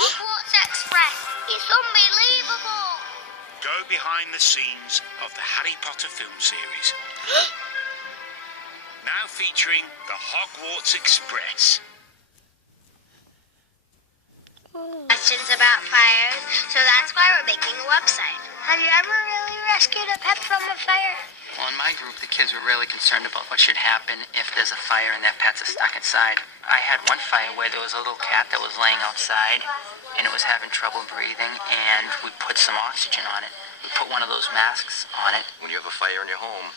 Hogwarts Express is unbelievable. Go behind the scenes of the Harry Potter film series. Now featuring the Hogwarts Express. Questions about fires, so that's why we're making a website. Have you ever really rescued a pet from a fire? Well, in my group, the kids were really concerned about what should happen if there's a fire and their pets are stuck inside. I had one fire where there was a little cat that was laying outside, and it was having trouble breathing, and we put some oxygen on it. We put one of those masks on it. When you have a fire in your home,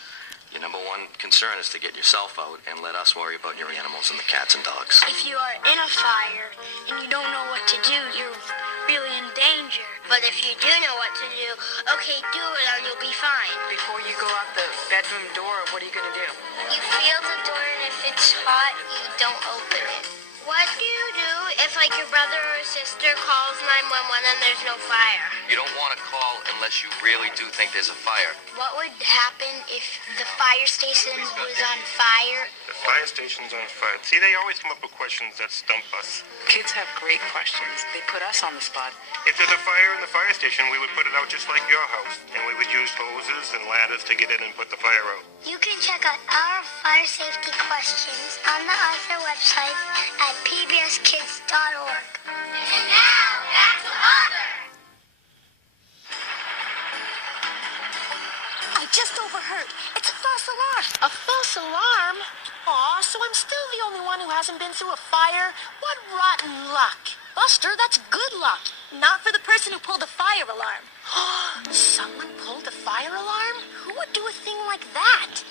your number one concern is to get yourself out and let us worry about your animals and the cats and dogs. If you are in a fire and you don't know what to do, you're really in danger. But if you do know what to do, okay, do it and you'll be fine. Before you go out the bedroom door, what are you going to do? You feel the door, and if it's hot, you don't open it. What do you do if, like, your brother or sister calls 911 and there's no fire? You don't want to call unless you really do think there's a fire. What would happen if the fire station was on fire? The fire station's on fire. See, they always come up with questions that stump us. Kids have great questions. They put us on the spot. If there's a fire in the fire station, we would put it out just like your house. And we would use hoses and ladders to get in and put the fire out. You can check out our fire safety questions on the Arthur website at pbskids.org. And now, back to Arthur. I just overheard. It's a false alarm. A false alarm? Aw, so I'm still the only one who hasn't been through a fire? What rotten luck. Buster, that's good luck. Not for the person who pulled the fire alarm. Someone pulled the fire alarm? Who would do a thing like that?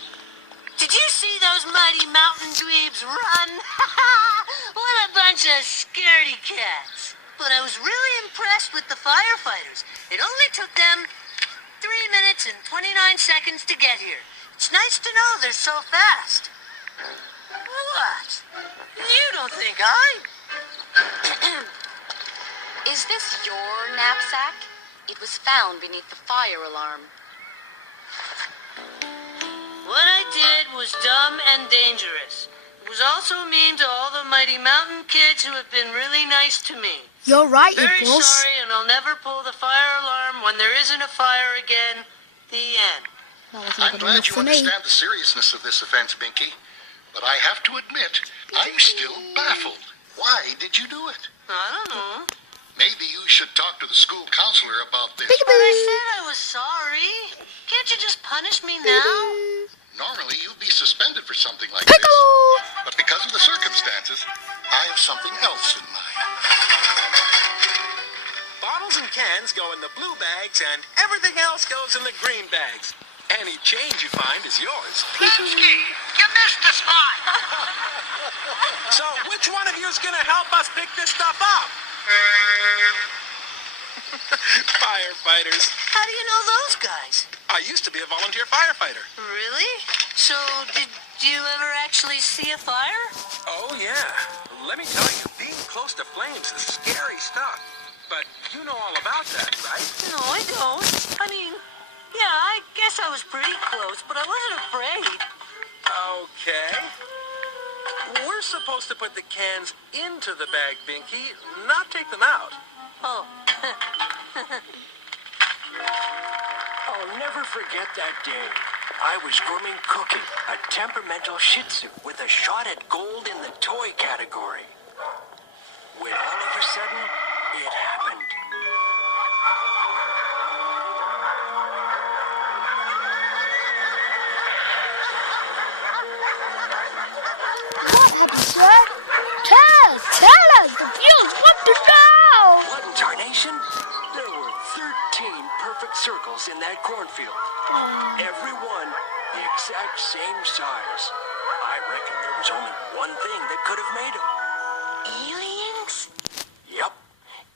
Did you see those mighty mountain dweebs run? What a bunch of scaredy cats. But I was really impressed with the firefighters. It only took them 3 minutes and 29 seconds to get here. It's nice to know they're so fast. What? You don't think Is this your knapsack? It was found beneath the fire alarm. What I did was dumb and dangerous. It was also mean to all the mighty mountain kids who have been really nice to me. You're right, Very you boss. sorry, and I'll never pull the fire alarm when there isn't a fire again. The end. I'm glad you understand the seriousness of this offense, Binky. But I have to admit, I'm still baffled. Why did you do it? I don't know. Maybe you should talk to the school counselor about this. But I said I was sorry. Can't you just punish me now? Normally, you'd be suspended for something like this. But because of the circumstances, I have something else in mind. Bottles and cans go in the blue bags, and everything else goes in the green bags. Any change you find is yours. Levski, you missed the spot. So, which one of you is going to help us pick this stuff up? Firefighters. How do you know those guys? I used to be a volunteer firefighter. Really? So, did you ever actually see a fire? Oh, yeah. Let me tell you, being close to flames is scary stuff. But you know all about that, right? No, I don't. I mean, yeah, I guess I was pretty close, but I wasn't afraid. Okay. We're supposed to put the cans into the bag, Binky, not take them out. Oh. I'll never forget that day. I was grooming Cookie, a temperamental Shih Tzu with a shot at gold in the toy category. When all of a sudden, it happened. What happened, sir? Tell us! The viewers want to know! What in tarnation? There were 13 perfect circles in that cornfield. Every one the exact same size. I reckon there was only one thing that could have made them. Aliens? Yep.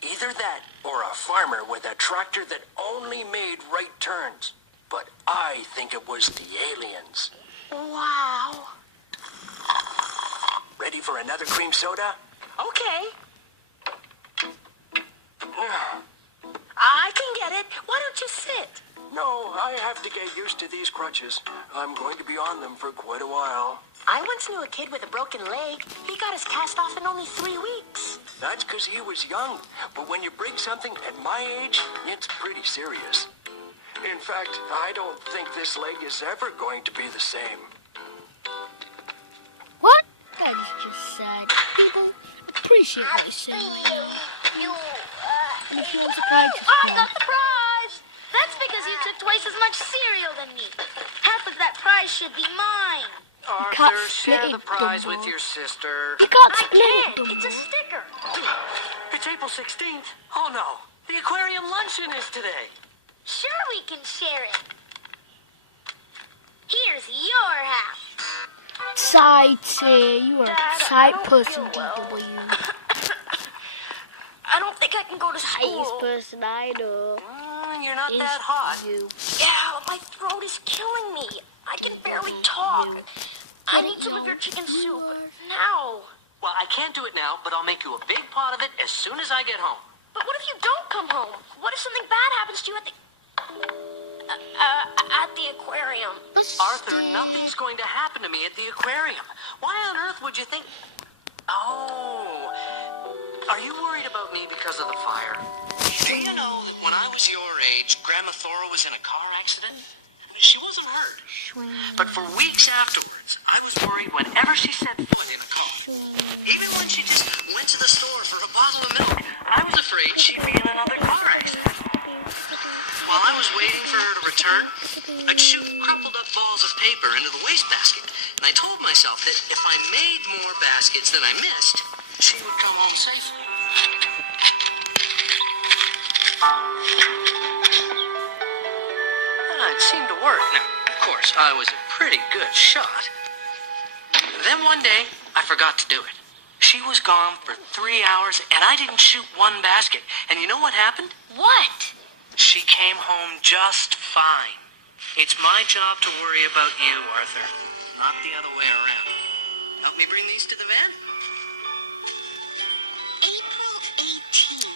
Either that or a farmer with a tractor that only made right turns. But I think it was the aliens. Wow. Ready for another cream soda? Okay. I can get it. Why don't you sit? No, I have to get used to these crutches. I'm going to be on them for quite a while. I once knew a kid with a broken leg. He got his cast off in only 3 weeks. That's because he was young. But when you break something at my age, it's pretty serious. In fact, I don't think this leg is ever going to be the same. What? That is just sad. People appreciate what you say. And if you want to prize, I got the prize! That's because you took twice as much cereal than me. Half of that prize should be mine. Arthur, share the prize with your sister. You can't I split can't. it. It's a sticker. It's April 16th. Oh no, the aquarium luncheon is today. Sure we can share it. Here's your half. Excited. You are an Dad, excited I don't person, feel well. DW. I don't think I can go to school. Highest person I know. You're not that hot. Yeah, my throat is killing me. I can barely talk. I need some of your chicken soup. Now. Well, I can't do it now, but I'll make you a big pot of it as soon as I get home. But what if you don't come home? What if something bad happens to you at the aquarium? Arthur, nothing's going to happen to me at the aquarium. Why on earth would you think... Oh, are you worried about me because of the fire? Do you know that when I was your age, Grandma Thora was in a car accident? She wasn't hurt. But for weeks afterwards, I was worried whenever she set foot in a car. Even when she just went to the store for a bottle of milk, I was afraid she'd be in another car accident. While I was waiting for her to return, I'd shoot crumpled up balls of paper into the wastebasket, and I told myself that if I made more baskets than I missed, she would come home safely. It seemed to work. Now, of course, I was a pretty good shot. Then one day, I forgot to do it. She was gone for 3 hours, and I didn't shoot one basket. And you know what happened? What? She came home just fine. It's my job to worry about you, Arthur, not the other way around. Help me bring these to the van? April 18th.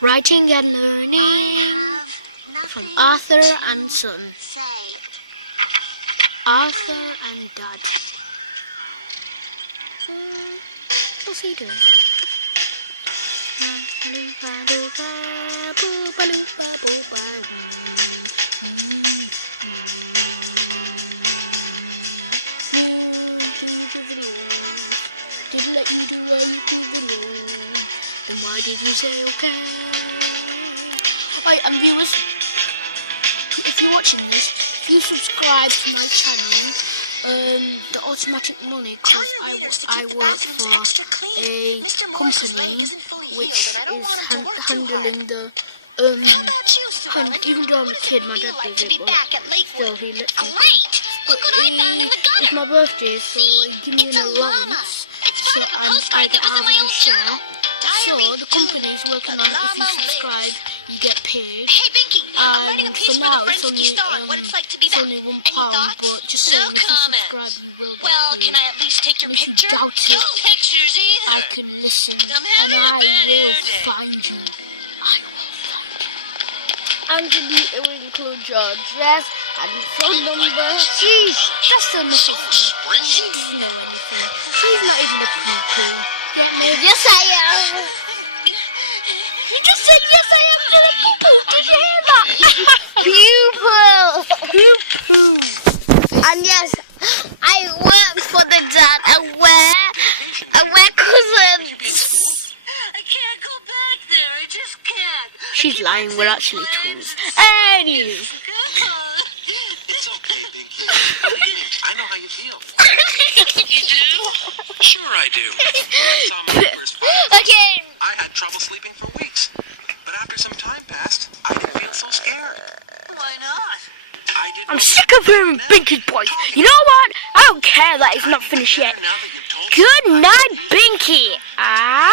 Writing and learning from Arthur and Son. Arthur and Dad. What's he doing? Did let you do a YouTube video? Then why did you say okay? Right, and viewers, if you're watching this, if you subscribe to my channel, the automatic money, because I work for a company which is handling the even though I'm a kid, my dad does it, but still he lets me. But it's my birthday, so he give me an allowance, so I can have a share. So the company is working on it. If you subscribe, you get paid. Hey, Binky, I'm writing a piece for for now, the Friendsky Star on what it's like to be back. only £1, Any thoughts? but just No saying, if you comment. subscribe, you will get Well, paid. can I at least take your If you picture? doubt it, No pictures either. I can listen. I'm having a bad hair and day. I will find you. I will find you. And it will include your address and phone number. Sheesh, that's the message. She's not even the people. Yes, I am. You just said yes, I am to the people. Did you hear that? Pupil. And yes, I work for the dad. And we're cousins. I can't go back there. I just can't. She's lying. We're actually twins. Anyways. It's okay, Binky. I know how you feel. You do? Sure I do. I saw my first one. Okay. I had trouble sleeping for weeks. But after some time passed, I didn't feel so scared. Why not? I didn't I'm sick of hearing Binky's voice. You know what? I don't care that it's not finished yet. now that you've told me. Good night, Binky. Ah.